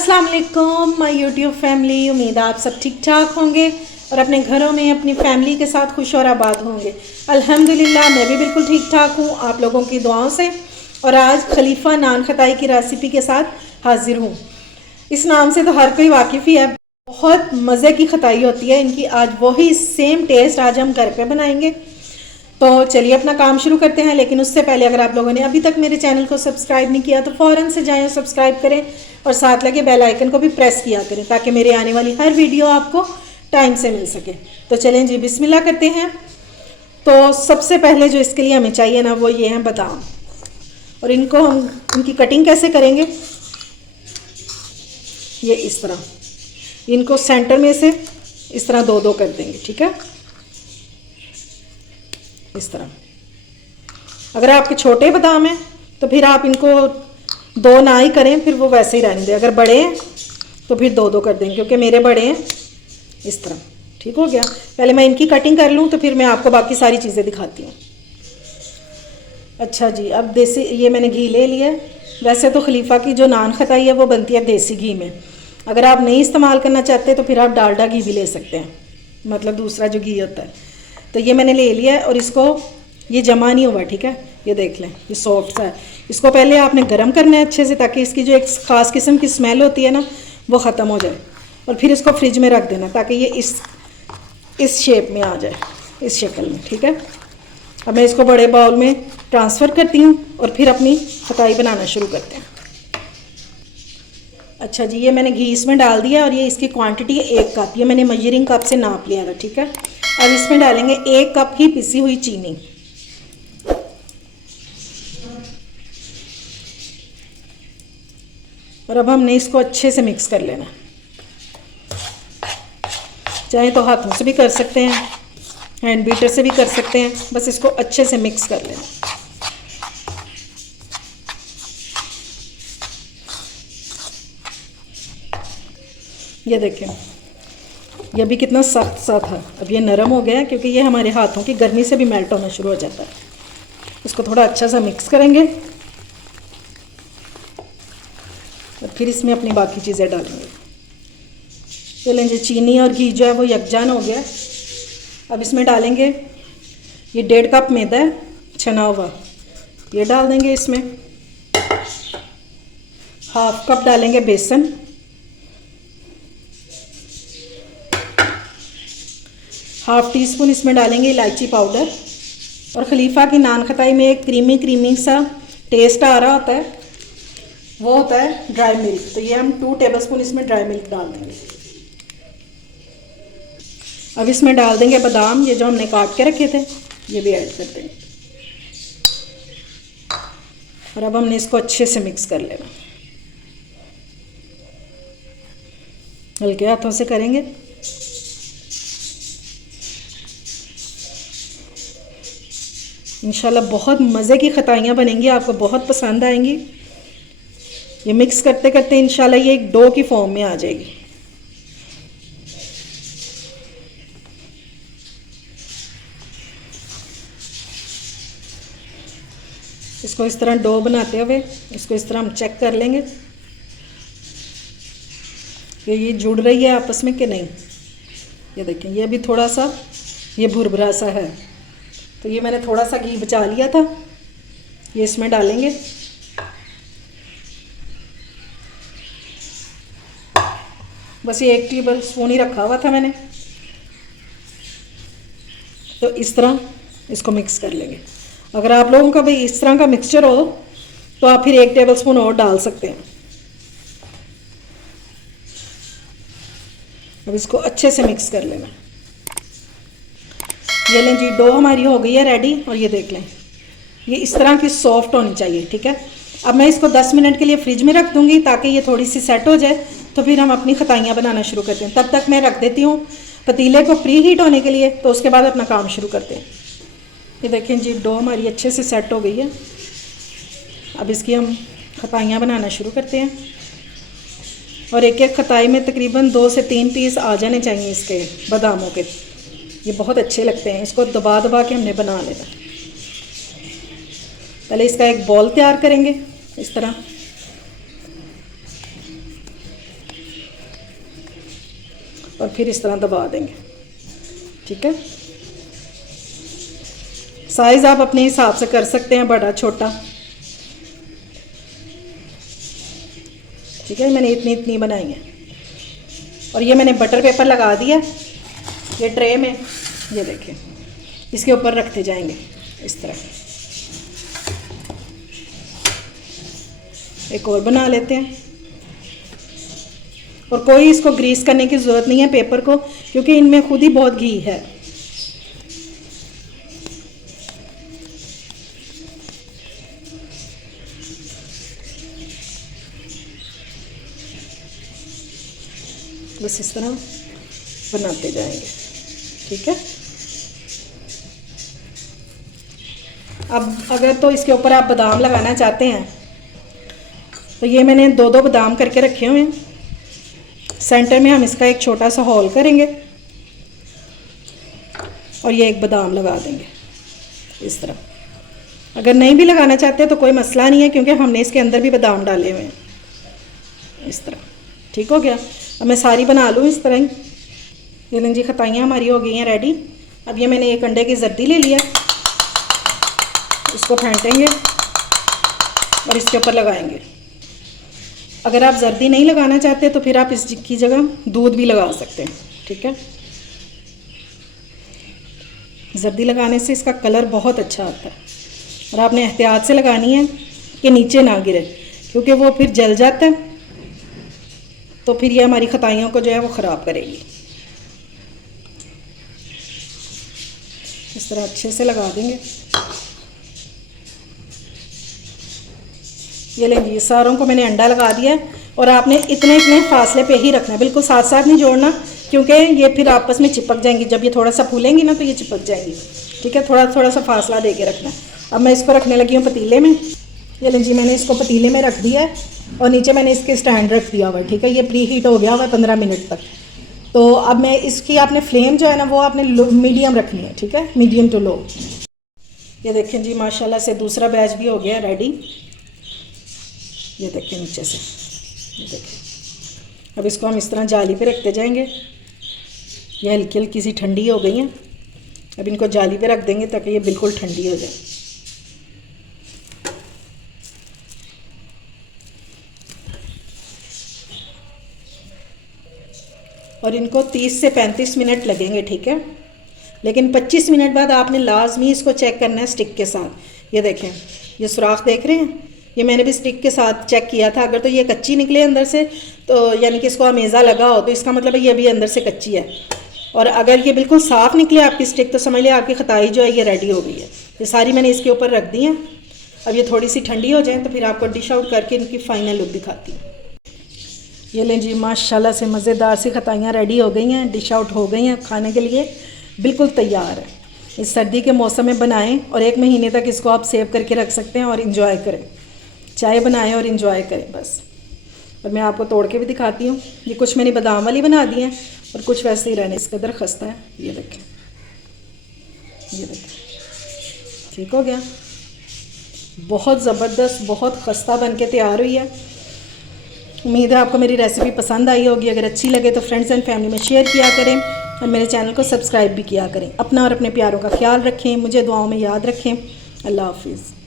अस्सलाम वालेकुम my YouTube family. उम्मीद है आप सब ठीक ठाक होंगे और अपने घरों में अपनी फैमिली के साथ खुश और आबाद होंगे। अल्हम्दुलिल्लाह मैं भी बिल्कुल ठीक ठाक हूँ आप लोगों की दुआओं से। और आज खलीफा नान खताई की रेसिपी के साथ हाजिर हूँ। इस नाम से तो हर कोई वाकिफ़ ही है, बहुत मज़े की खताई होती है इनकी। आज वही सेम टेस्ट आज हम घर पे बनाएंगे। तो चलिए अपना काम शुरू करते हैं, लेकिन उससे पहले अगर आप लोगों ने अभी तक मेरे चैनल को सब्सक्राइब नहीं किया तो फ़ौरन से जाएं और सब्सक्राइब करें और साथ लगे बेल आइकन को भी प्रेस किया करें ताकि मेरे आने वाली हर वीडियो आपको टाइम से मिल सके। तो चलें जी बिस्मिल्लाह करते हैं। तो सबसे पहले जो इसके लिए हमें चाहिए ना वो ये हैं बादाम, और इनको हम इनकी कटिंग कैसे करेंगे, ये इस तरह इनको सेंटर में से इस तरह दो दो कर देंगे, ठीक है, इस तरह। अगर आपके छोटे बादाम हैं तो फिर आप इनको दो ना ही करें, फिर वो वैसे ही रहने दें। अगर बड़े हैं तो फिर दो दो कर देंगे, क्योंकि मेरे बड़े हैं इस तरह। ठीक हो गया। पहले मैं इनकी कटिंग कर लूँ तो फिर मैं आपको बाकी सारी चीज़ें दिखाती हूँ। अच्छा जी, अब देसी ये मैंने घी ले लिया। वैसे तो खलीफा की जो नान खताई है वो बनती है देसी घी में। अगर आप नहीं इस्तेमाल करना चाहते तो फिर आप डालडा घी भी ले सकते हैं, मतलब दूसरा जो घी होता है। तो ये मैंने ले लिया है और इसको ये जमा नहीं हुआ, ठीक है, ये देख लें ये सॉफ्ट सा है। इसको पहले आपने गर्म करना है अच्छे से, ताकि इसकी जो एक ख़ास किस्म की स्मेल होती है ना वो ख़त्म हो जाए। और फिर इसको फ्रिज में रख देना ताकि ये इस शेप में आ जाए, इस शक्ल में, ठीक है। अब मैं इसको बड़े बाउल में ट्रांसफ़र करती हूँ और फिर अपनी खताई बनाना शुरू करते हैं। अच्छा जी, ये मैंने घी इसमें डाल दिया और ये इसकी क्वांटिटी है 1 कप। ये मैंने मेजरिंग कप से नाप लिया था, ठीक है। अब इसमें डालेंगे 1 कप ही पिसी हुई चीनी। और अब हमने इसको अच्छे से मिक्स कर लेना। चाहे तो हाथों से भी कर सकते हैं, हैंड बीटर से भी कर सकते हैं, बस इसको अच्छे से मिक्स कर लेना। ये देखें ये भी कितना सख्त सा था, अब ये नरम हो गया है, क्योंकि ये हमारे हाथों की गर्मी से भी मेल्ट होना शुरू हो जाता है। इसको थोड़ा अच्छा सा मिक्स करेंगे और फिर इसमें अपनी बाकी चीज़ें डालेंगे। चलें जी, चीनी और घी जो है वो यकजान हो गया। अब इसमें डालेंगे ये 1.5 कप मैदा है छना हुआ, ये डाल देंगे इसमें। 1/2 कप डालेंगे बेसन, 1/2 टीस्पून इसमें डालेंगे इलायची पाउडर। और खलीफा की नान खताई में एक क्रीमी क्रीमी सा टेस्ट आ रहा होता है, वो होता है ड्राई मिल्क। तो ये हम 2 टेबलस्पून इसमें ड्राई मिल्क डाल देंगे। अब इसमें डाल देंगे बादाम, ये जो हमने काट के रखे थे ये भी ऐड कर देंगे। और अब हमने इसको अच्छे से मिक्स कर लेना, हल्के हाथों से करेंगे। इंशाल्लाह बहुत मज़े की खताइयाँ बनेंगी, आपको बहुत पसंद आएंगी। ये मिक्स करते करते इंशाल्लाह ये एक डो की फॉर्म में आ जाएगी। इसको इस तरह डो बनाते हुए इसको इस तरह हम चेक कर लेंगे कि ये जुड़ रही है आपस में कि नहीं। ये देखें ये भी थोड़ा सा ये भुरभुरा सा है, तो ये मैंने थोड़ा सा घी बचा लिया था, ये इसमें डालेंगे। बस ये 1 टेबल स्पून ही रखा हुआ था मैंने। तो इस तरह इसको मिक्स कर लेंगे। अगर आप लोगों का भी इस तरह का मिक्सचर हो तो आप फिर 1 टेबल स्पून और डाल सकते हैं। अब इसको अच्छे से मिक्स कर लेना। ये लें जी, डो हमारी हो गई है रेडी। और ये देख लें ये इस तरह की सॉफ्ट होनी चाहिए, ठीक है। अब मैं इसको 10 मिनट के लिए फ्रिज में रख दूँगी ताकि ये थोड़ी सी सेट हो जाए, तो फिर हम अपनी खताइयाँ बनाना शुरू करते हैं। तब तक मैं रख देती हूँ पतीले को प्री हीट होने के लिए, तो उसके बाद अपना काम शुरू करते हैं। ये देखें जी, डो हमारी अच्छे से सेट हो गई है। अब इसकी हम खताइयाँ बनाना शुरू करते हैं। और एक एक खताई में तकरीबन 2 से 3 पीस आ जाने चाहिए इसके बादामों के। ये बहुत अच्छे लगते हैं, इसको दबा दबा के हमने बना लेना। पहले इसका एक बॉल तैयार करेंगे इस तरह। और फिर इस तरह दबा देंगे। ठीक है, साइज़ आप अपने हिसाब से कर सकते हैं, बड़ा छोटा। ठीक है, मैंने इतनी इतनी बनाई है और ये मैंने बटर पेपर लगा दिया ये ट्रे में। ये देखें, इसके ऊपर रखते जाएंगे इस तरह। एक और बना लेते हैं। और कोई इसको ग्रीस करने की ज़रूरत नहीं है पेपर को, क्योंकि इनमें खुद ही बहुत घी है। बस इस तरह बनाते जाएंगे। ठीक है, अब अगर तो इसके ऊपर आप बादाम लगाना चाहते हैं तो ये मैंने 2-2 बादाम करके रखे हुए हैं। सेंटर में हम इसका एक छोटा सा होल करेंगे और ये एक बादाम लगा देंगे इस तरह। अगर नहीं भी लगाना चाहते तो कोई मसला नहीं है, क्योंकि हमने इसके अंदर भी बादाम डाले हुए हैं इस तरह। ठीक हो गया। अब मैं सारी बना लूँ इस तरह ही। ये लें जी, खताइयाँ हमारी हो गई हैं रेडी। अब ये मैंने एक अंडे की जर्दी ले लिया, इसको फेंटेंगे और इसके ऊपर लगाएंगे। अगर आप जर्दी नहीं लगाना चाहते तो फिर आप इसकी जगह दूध भी लगा सकते हैं। ठीक है, जर्दी लगाने से इसका कलर बहुत अच्छा आता है और आपने एहतियात से लगानी है कि नीचे ना गिरे, क्योंकि वो फिर जल जाता है तो फिर ये हमारी खताइयों को जो है वो ख़राब करेगी। इस तरह अच्छे से लगा देंगे। ये लेंगे, सारों को मैंने अंडा लगा दिया है और आपने इतने इतने फासले पे ही रखना है, बिल्कुल साथ साथ नहीं जोड़ना, क्योंकि ये फिर आपस में चिपक जाएंगी। जब ये थोड़ा सा फूलेंगी ना तो ये चिपक जाएंगी। ठीक है, थोड़ा थोड़ा सा फासला दे के रखना है। अब मैं इसको रखने लगी हूँ पतीले में। ये लें जी, मैंने इसको पतीले में रख दिया है और नीचे मैंने इसके स्टैंड रख दिया हुआ है। ठीक है, ये प्री हीट हो गया हुआ है 15 मिनट तक। तो अब मैं इसकी आपने फ्लेम जो है ना वो आपने मीडियम रखनी है। ठीक है, मीडियम टू लो। ये देखें जी, माशाल्लाह से दूसरा बैच भी हो गया रेडी। ये देखें नीचे से, ये देखें। अब इसको हम इस तरह जाली पे रखते जाएंगे। ये हल्की हल्की सी ठंडी हो गई हैं। अब इनको जाली पे रख देंगे ताकि ये बिल्कुल ठंडी हो जाए। और इनको 30 से 35 मिनट लगेंगे। ठीक है, लेकिन 25 मिनट बाद आपने लाजमी इसको चेक करना है स्टिक के साथ। ये देखें, ये सुराख देख रहे हैं, ये मैंने भी स्टिक के साथ चेक किया था। अगर तो ये कच्ची निकले अंदर से तो यानी कि इसको अमेज़ा लगा हो तो इसका मतलब है ये अभी अंदर से कच्ची है। और अगर ये बिल्कुल साफ़ निकले आपकी स्टिक तो समझ लिया आपकी खताई जो है ये रेडी हो गई है। ये सारी मैंने इसके ऊपर रख दी हैं। अब ये थोड़ी सी ठंडी हो जाए तो फिर आपको डिश आउट करके इनकी फ़ाइनल लुक दिखाती हूँ। ये लें जी, माशाल्लाह से मज़ेदार सी खताइयाँ रेडी हो गई हैं, डिश आउट हो गई हैं, खाने के लिए बिल्कुल तैयार है। इस सर्दी के मौसम में बनाएं और 1 महीने तक इसको आप सेव करके रख सकते हैं और इंजॉय करें। चाय बनाएं और इंजॉय करें बस। और मैं आपको तोड़ के भी दिखाती हूँ। ये कुछ मैंने बादाम वाली बना दी हैं और कुछ वैसे ही रहने इस कदर खस्ता है। ये देखें, ये देखें, ठीक हो गया। बहुत ज़बरदस्त, बहुत खस्ता बन के तैयार हुई है। उम्मीद है आपको मेरी रेसिपी पसंद आई होगी। अगर अच्छी लगे तो फ्रेंड्स एंड फैमिली में शेयर किया करें और मेरे चैनल को सब्सक्राइब भी किया करें। अपना और अपने प्यारों का ख्याल रखें, मुझे दुआओं में याद रखें। अल्लाह हाफिज़।